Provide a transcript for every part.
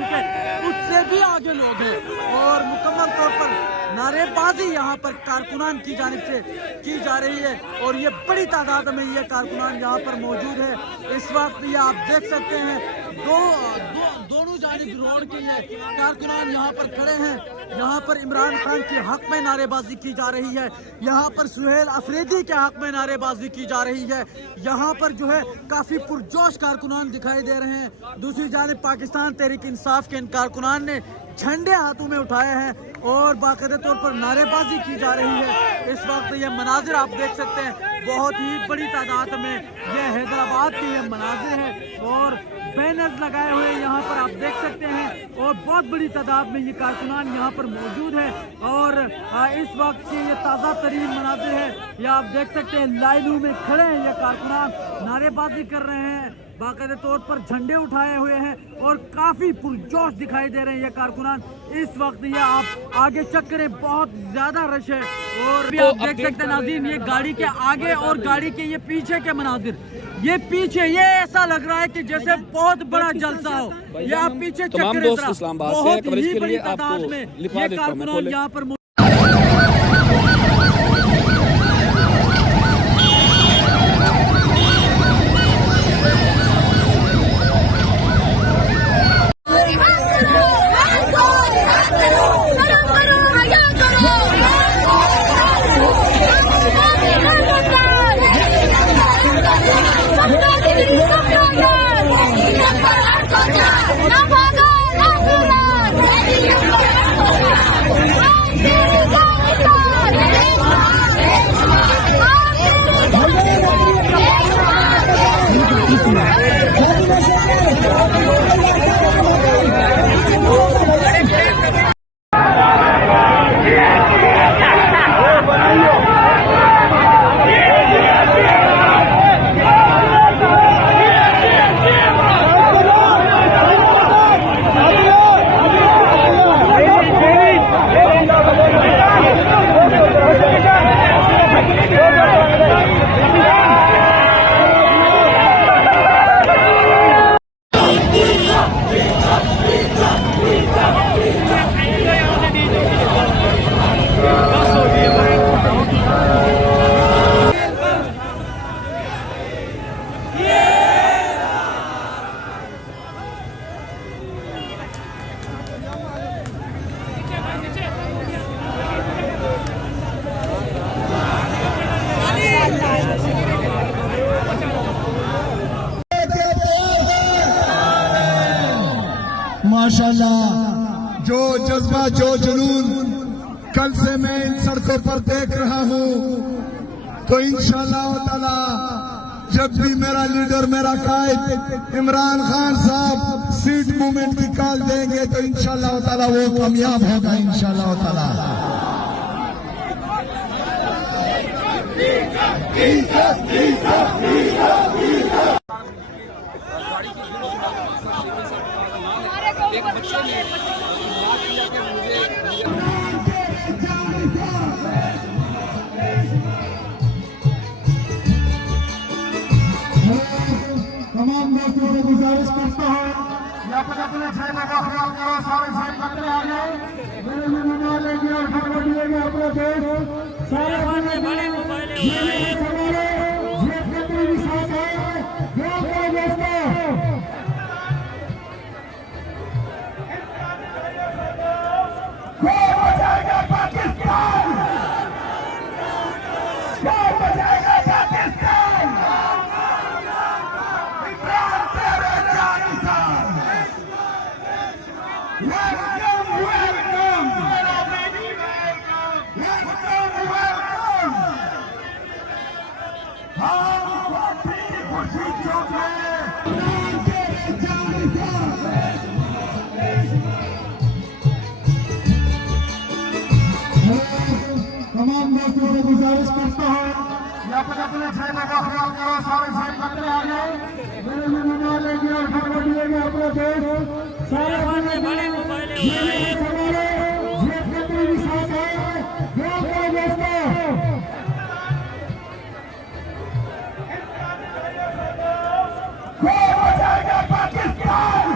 ठीक है, उससे भी आगे लोग हैं और मुकम्मल तौर पर नारेबाजी यहाँ पर कारकुनान की जानिब से की जा रही है और ये बड़ी तादाद में ये कारकुनान यहाँ पर मौजूद है। इस वक्त ये आप देख सकते हैं दोनों जानिब रोड के ये कारकुनान यहाँ पर खड़े हैं। यहाँ पर इमरान खान के हक में नारेबाजी की जा रही है, यहाँ पर सुहेल अफरीदी के हक में नारेबाजी की जा रही है। यहाँ पर जो है काफ़ी पुरजोश कारकुनान दिखाई दे रहे हैं। दूसरी जानिब पाकिस्तान तहरीक इंसाफ के इन कारकुनान ने झंडे हाथों में उठाए हैं और बाकायदा तौर पर नारेबाजी की जा रही है। इस वक्त ये मनाजिर आप देख सकते हैं, बहुत ही बड़ी तादाद में ये हैदराबाद के ये मनाजिर है और बैनर्स लगाए हुए यहाँ पर आप देख सकते हैं और बहुत बड़ी तादाद में ये कारकुनान यहाँ पर मौजूद है और इस वक्त के ये ताज़ा तरीन मनाजिर है। ये आप देख सकते हैं लाइनों में खड़े हैं ये कारकुनान, नारेबाजी कर रहे हैं, बाकायदे तौर पर झंडे उठाए हुए हैं और काफ़ी पुरजोश दिखाई दे रहे हैं ये कारकुनान। इस वक्त ये आप आगे चेक करें, बहुत ज़्यादा रश है और भी आप देख सकते हैं नाज़रीन, ये गाड़ी के आगे और गाड़ी के ये पीछे के मनाजिर, ये पीछे ये ऐसा लग रहा है कि जैसे बहुत बड़ा जलसा हो। ये आप पीछे चेक करें, बहुत ही बड़ी तादाद में ये कारकुनान यहाँ पर माशाल्लाह, जो जज्बा जो जुनून कल से मैं इन सड़कों पर देख रहा हूं, तो इंशाअल्लाह ताला जब भी मेरा लीडर मेरा कायद इमरान खान साहब सीट मूवमेंट निकाल देंगे तो इंशाअल्लाह ताला वो कामयाब होगा इंशाअल्लाह ताला। एक बच्चे ने बात किया कि मुझे तमाम दोस्तों को गुजारिश करता हूँ अपने छाने का ख्याल करो, सारे सारे पकड़े आ गए, मेरे मेहमान लेंगे और खबर दिएंगे अपने दोस्त सारे बड़े मोबाइल भी साथ है दोस्तों। कौन बचाएगा पाकिस्तान, कौन बचाएगा पाकिस्तान, इमरान तेरे जानिसार। Welcome welcome welcome welcome. हम पार्टी खुशी चौक में तेरे जानिसार। तमाम दोस्तों को गुजारिश करता हूँ अपने छाने का ख्याल करो, सारे सारे पकड़े आ गए, मेरे मेहमान लेंगे और खबर दिएंगे अपने दोस्त सारे बड़े मोबाइल भी साथ है दोस्तों। कौन बचाएगा पाकिस्तान,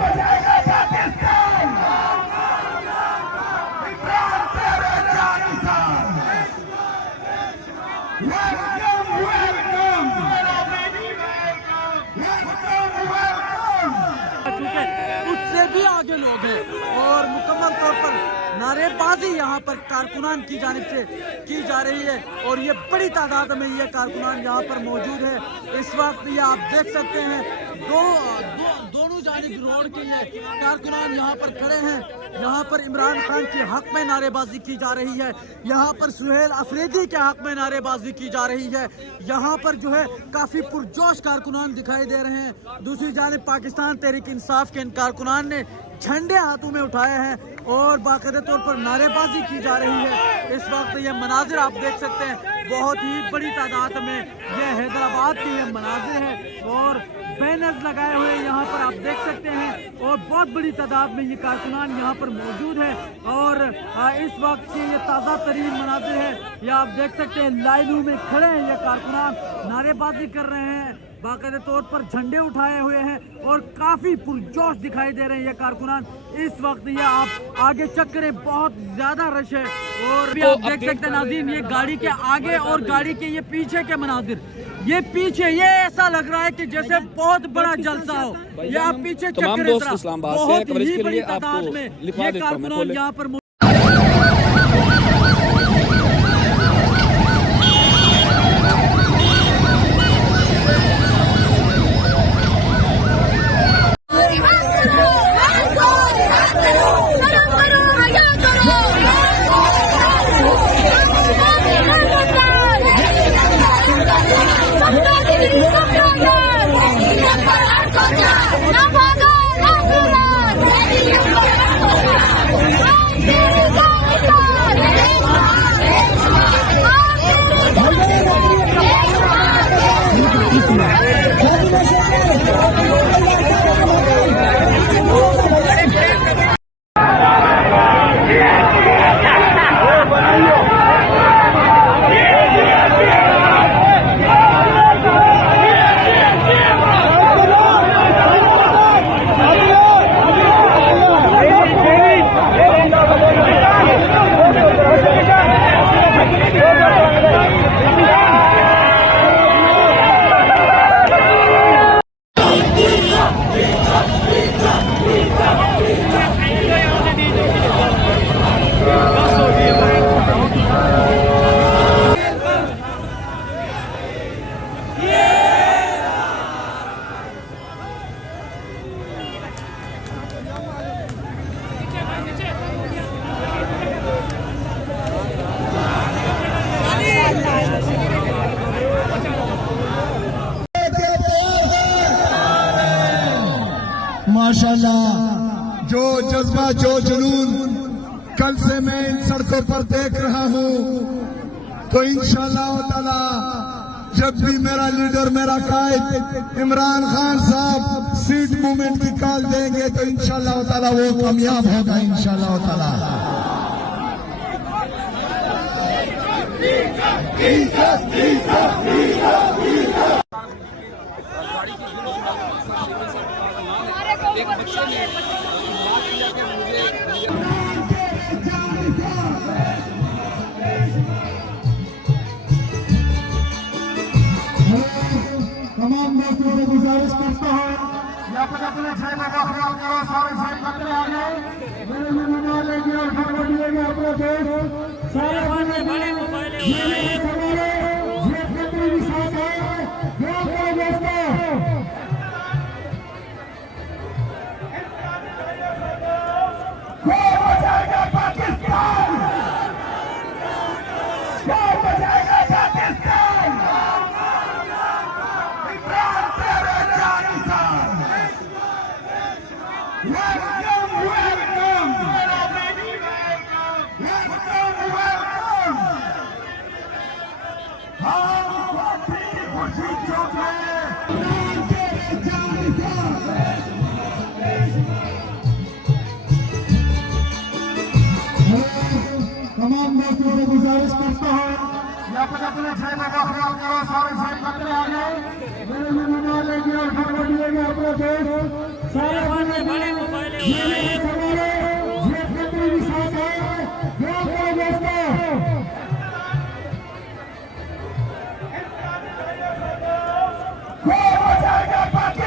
बचाएगा पाकिस्तान, इमरान तेरे जानिसां। Welcome welcome welcome. चूंकि उससे भी आगे लोग हैं और मुकम्मल तौर पर नारेबाजी यहाँ पर कारकुनान की जानिब से की जा रही है और ये बड़ी तादाद में ये कारकुनान यहाँ पर मौजूद है। इस वक्त ये आप देख सकते हैं दोनों जानिब रोड के लिए कारकुनान यहाँ पर खड़े हैं। यहाँ पर इमरान खान के हक में नारेबाजी की जा रही है, यहाँ पर सुहेल अफरीदी के हक में नारेबाजी की जा रही है। यहाँ पर जो है काफ़ी पुरजोश कारकुनान दिखाई दे रहे हैं। दूसरी जानिब पाकिस्तान तहरीक इंसाफ के इन कारकुनान ने झंडे हाथों में उठाए हैं और बाकायदा तौर पर नारेबाजी की जा रही है। इस वक्त ये मनाजिर आप देख सकते हैं, बहुत ही बड़ी तादाद में ये हैदराबाद के ये मनाजिर है और बैनर्स लगाए हुए यहाँ पर आप देख सकते हैं और बहुत बड़ी तादाद में ये कारकुनान यहाँ पर मौजूद है। और इस वक्त के ये ताज़ा तरीन मनाजिर है, ये आप देख सकते हैं लाइनों में खड़े हैं ये कारकुनान, नारेबाजी कर रहे हैं, बाकायदा तौर पर झंडे उठाए हुए हैं और काफ़ी पुरजोश दिखाई दे रहे हैं ये कारकुनान। इस वक्त ये आप आगे चेक करें, बहुत ज़्यादा रश है और भी आप देख सकते हैं नाज़रीन, ये गाड़ी के आगे और गाड़ी के ये पीछे के मनाजिर, ये पीछे ये ऐसा लग रहा है कि जैसे बहुत बड़ा जलसा हो। ये आप पीछे चेक करें, बहुत ही बड़ी तादाद में ये कारकुनान यहाँ पर माशाल्लाह, जो जज्बा जो जुनून कल से मैं इन सड़कों पर देख रहा हूँ, तो इंशाअल्लाह ताला जब भी मेरा लीडर मेरा कायद इमरान खान साहब सीट मूवमेंट की कॉल देंगे तो इंशाअल्लाह ताला वो कामयाब होगा इंशाअल्लाह ताला। एक बच्चे ने बात किया कि मुझे तमाम दोस्तों को गुजारिश करता हूँ या फिर अपने छह का ख्याल करो, सारे साथ खतरे आ गए मेरे मेहमान लेंगे और खाना दिएंगे अपने दोस्त सारे बड़े मोबाइल भी साथ है दोस्तों। कौन बचाएगा पाकिस्तान, कौन बचाएगा पाकिस्तान, इमरान तेरे जानिसां। Welcome welcome welcome welcome. हम पार्टी की खुशी चौक है इमरान तेरे जानिसां। तमाम दोस्तों को गुजारिश करता हूँ या फिर अपने छह का ख्याल करो, सारे साथ खतरे आ गए मेरे मेहमान लेंगे और खाना दिएंगे अपने दोस्त सारे मेरे हमारे जेब मंत्री भी साथ है। दोस्तों